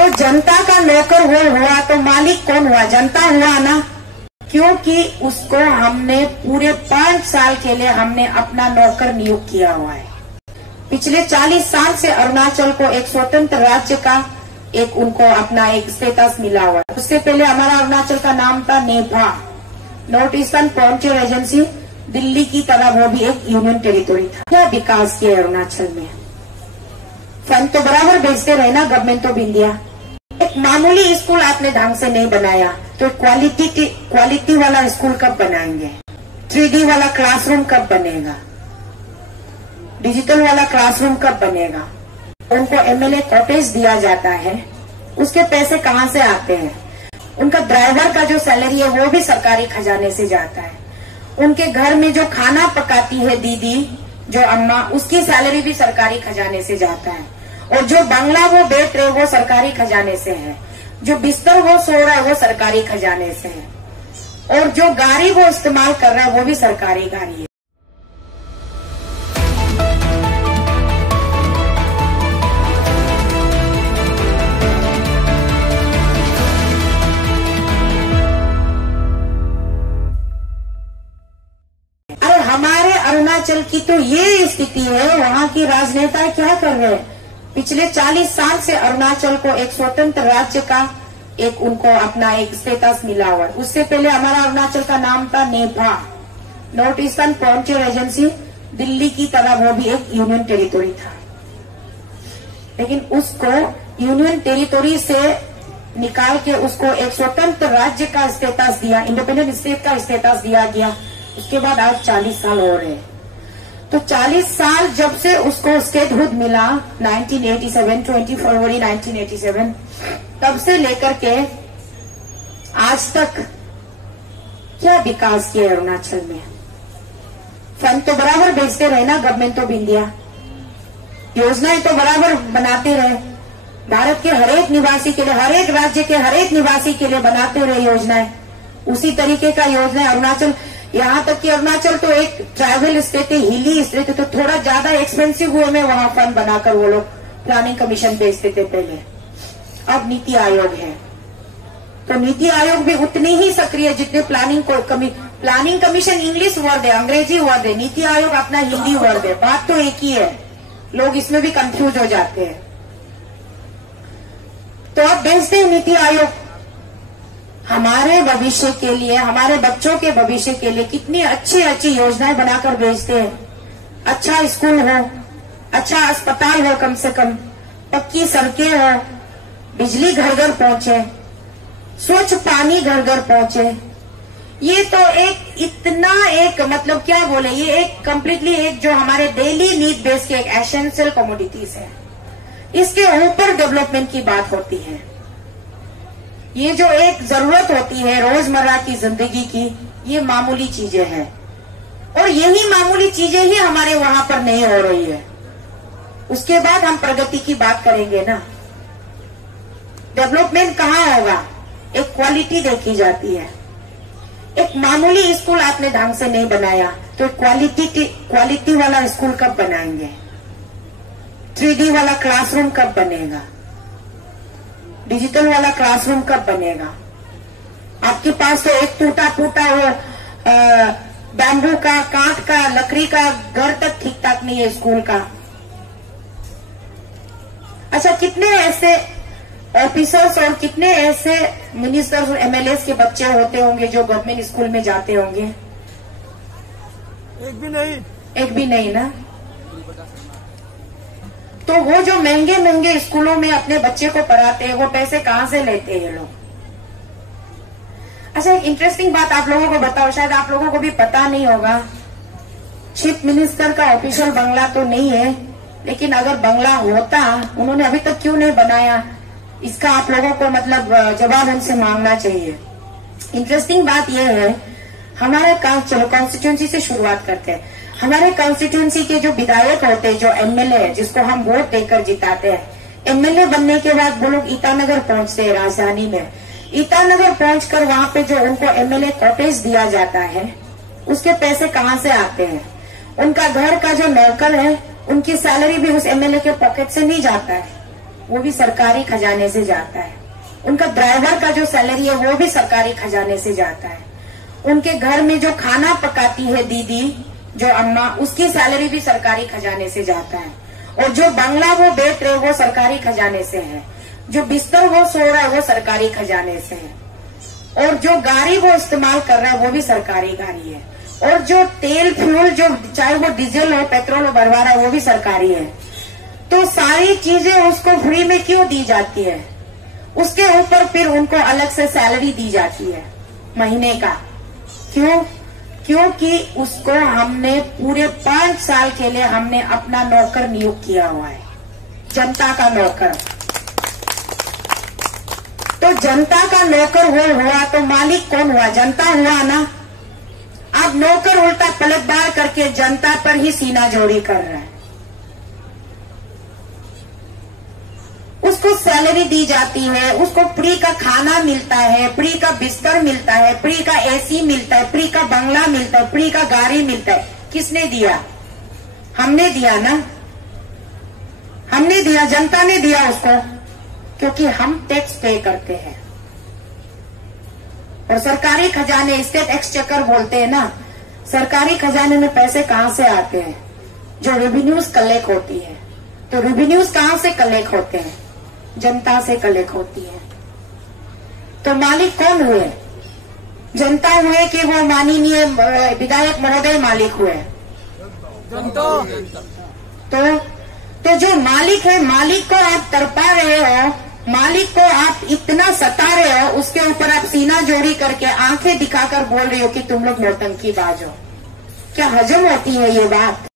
तो जनता का नौकर वो हुआ तो मालिक कौन हुआ? जनता हुआ ना, क्योंकि उसको हमने पूरे 5 साल के लिए हमने अपना नौकर नियुक्त किया हुआ है। पिछले 40 साल से अरुणाचल को एक स्वतंत्र राज्य का एक उनको अपना एक स्टेटस मिला हुआ है। उससे पहले हमारा अरुणाचल का नाम था Nipah, north eastern frontier agency. Delhi की तरह वो भी एक यूनियन टेरिटोरी था। क्या विकास किया अरुणाचल में? फंड तो बराबर भेजते रहे ना गवर्नमेंट ऑफ इंडिया। एक मामूली स्कूल आपने ढंग से नहीं बनाया तो क्वालिटी वाला स्कूल कब बनाएंगे? 3D वाला क्लासरूम कब बनेगा? डिजिटल वाला क्लासरूम कब बनेगा? उनको एमएलए कॉटेज दिया जाता है, उसके पैसे कहाँ से आते हैं? उनका ड्राइवर का जो सैलरी है वो भी सरकारी खजाने से जाता है। उनके घर में जो खाना पकाती है दीदी, जो अम्मा, उसकी सैलरी भी सरकारी खजाने से जाता है। और जो बंगला वो बैठ रहे वो सरकारी खजाने से है, जो बिस्तर वो सो रहा है वो सरकारी खजाने से है, और जो गाड़ी वो इस्तेमाल कर रहा है वो भी सरकारी गाड़ी है। अरे हमारे अरुणाचल की तो ये स्थिति है, वहाँ की राजनेता क्या कर रहे हैं? पिछले 40 साल से अरुणाचल को एक स्वतंत्र राज्य का एक उनको अपना एक स्टेटस मिला हुआ है। उससे पहले हमारा अरुणाचल का नाम था Nipah, north eastern frontier agency. Delhi की तरह वो भी एक यूनियन टेरिटोरी था, लेकिन उसको यूनियन टेरिटोरी से निकाल के उसको एक स्वतंत्र राज्य का स्टेटस दिया, इंडिपेंडेंट स्टेट का स्टेटस दिया गया। उसके बाद आज 40 साल हो रहे। तो 40 साल जब से उसको स्टेटहुड मिला 1987, 20 फरवरी 1987, तब से लेकर के आज तक क्या विकास किया अरुणाचल में? फंड तो बराबर भेजते रहे ना गवर्नमेंट ऑफ इंडिया, योजनाएं तो बराबर बनाते रहे। भारत के हरेक निवासी के लिए, हरेक राज्य के हरेक निवासी के लिए बनाते रहे योजनाएं। उसी तरीके का योजना अरुणाचल, यहाँ तक कि अरुणाचल तो एक ट्रैवल स्टेट है, हिली स्टेट है, तो थोड़ा ज्यादा एक्सपेंसिव हुए में वहां फंड बनाकर वो लोग प्लानिंग कमीशन भेजते थे पहले। अब नीति आयोग है, तो नीति आयोग भी उतनी ही सक्रिय जितने प्लानिंग कमीशन इंग्लिश वर्ड है, अंग्रेजी वर्ड है, नीति आयोग अपना हिंदी वर्ड है। बात तो एक ही है, लोग इसमें भी कंफ्यूज हो जाते हैं। तो अब भेजते हैं नीति आयोग हमारे भविष्य के लिए, हमारे बच्चों के भविष्य के लिए कितनी अच्छी अच्छी योजनाएं बनाकर भेजते हैं। अच्छा स्कूल हो, अच्छा अस्पताल हो, कम से कम पक्की सड़कें हो, बिजली घर घर पहुंचे, स्वच्छ पानी घर घर पहुंचे। ये तो एक इतना एक मतलब क्या बोले, ये एक कंप्लीटली एक जो हमारे डेली नीड बेस के एक एसेंशियल कमोडिटीज है, इसके ऊपर डेवलपमेंट की बात होती है। ये जो एक जरूरत होती है रोजमर्रा की जिंदगी की, ये मामूली चीजें हैं, और यही मामूली चीजें ही हमारे वहां पर नहीं हो रही है। उसके बाद हम प्रगति की बात करेंगे ना। डेवलपमेंट कहाँ होगा? एक क्वालिटी देखी जाती है। एक मामूली स्कूल आपने ढंग से नहीं बनाया तो क्वालिटी वाला स्कूल कब बनाएंगे? 3D वाला क्लासरूम कब बनेगा? डिजिटल वाला क्लासरूम कब बनेगा? आपके पास तो एक टूटा फूटा वो बैम्बू का, कांच का, लकड़ी का घर तक ठीक ठाक नहीं है स्कूल का। अच्छा, कितने ऐसे ऑफिसर्स और कितने ऐसे मिनिस्टर्स और एमएलएस के बच्चे होते होंगे जो गवर्नमेंट स्कूल में जाते होंगे? एक भी नहीं ना। तो वो जो महंगे महंगे स्कूलों में अपने बच्चे को पढ़ाते हैं, वो पैसे कहाँ से लेते हैं लोग? अच्छा, एक इंटरेस्टिंग बात आप लोगों को बताओ, शायद आप लोगों को भी पता नहीं होगा। चीफ मिनिस्टर का ऑफिशियल बंगला तो नहीं है, लेकिन अगर बंगला होता, उन्होंने अभी तक क्यों नहीं बनाया, इसका आप लोगों को मतलब जवाब उनसे मांगना चाहिए। इंटरेस्टिंग बात यह है, हमारे चलो कॉन्स्टिट्यूंसी से शुरुआत करते हैं। हमारे कॉन्स्टिट्यूंसी के जो विधायक होते हैं, जो एमएलए है, जिसको हम वोट देकर जिताते हैं, एमएलए बनने के बाद वो लोग ईटानगर पहुंचते हैं, राजधानी में। ईटानगर पहुंचकर वहां पे जो उनको एमएलए कॉटेज दिया जाता है, उसके पैसे कहाँ से आते हैं? उनका घर का जो नौकर है, उनकी सैलरी भी उस एमएलए के पॉकेट से नहीं जाता है, वो भी सरकारी खजाने से जाता है। उनका ड्राइवर का जो सैलरी है वो भी सरकारी खजाने से जाता है। उनके घर में जो खाना पकाती है दीदी, जो अम्मा, उसकी सैलरी भी सरकारी खजाने से जाता है। और जो बंगला वो बेच रहे वो सरकारी खजाने से है। जो बिस्तर वो सो रहा है वो सरकारी खजाने से है। और जो गाड़ी वो इस्तेमाल कर रहा है वो भी सरकारी गाड़ी है। और जो तेल फ्यूल, जो चाहे वो डीजल हो पेट्रोल हो भरवा रहा है वो भी सरकारी है। तो सारी चीजें उसको फ्री में क्यों दी जाती है? उसके ऊपर फिर उनको अलग से सैलरी दी जाती है महीने का। क्यों? क्योंकि उसको हमने पूरे 5 साल के लिए हमने अपना नौकर नियुक्त किया हुआ है, जनता का नौकर। तो जनता का नौकर वो हुआ तो मालिक कौन हुआ? जनता हुआ ना। अब नौकर उल्टा पलटवार करके जनता पर ही सीना जोड़ी कर रहा है। उसको सैलरी दी जाती है, उसको फ्री का खाना मिलता है, फ्री का बिस्तर मिलता है, फ्री का एसी मिलता है, फ्री का बंगला मिलता है, फ्री का गाड़ी मिलता है। किसने दिया? हमने दिया ना। हमने दिया, जनता ने दिया उसको, क्योंकि हम टैक्स पे करते हैं। और सरकारी खजाने, स्टेट एक्सचेकर बोलते हैं ना, सरकारी खजाने में पैसे कहां से आते हैं? जो रेवेन्यूज कलेक्ट होती है। तो रेवेन्यूज कहां से कलेक्ट होते हैं? जनता से कलेक्ट होती है। तो मालिक कौन हुए? जनता हुए कि वो माननीय विधायक महोदय मालिक हुए? तो जो मालिक है, मालिक को आप तड़पा रहे हो, मालिक को आप इतना सता रहे हो, उसके ऊपर आप सीना जोड़ी करके आंखें दिखाकर बोल रहे हो कि तुम लोग नौटंकी बाज हो। क्या हजम होती है ये बात?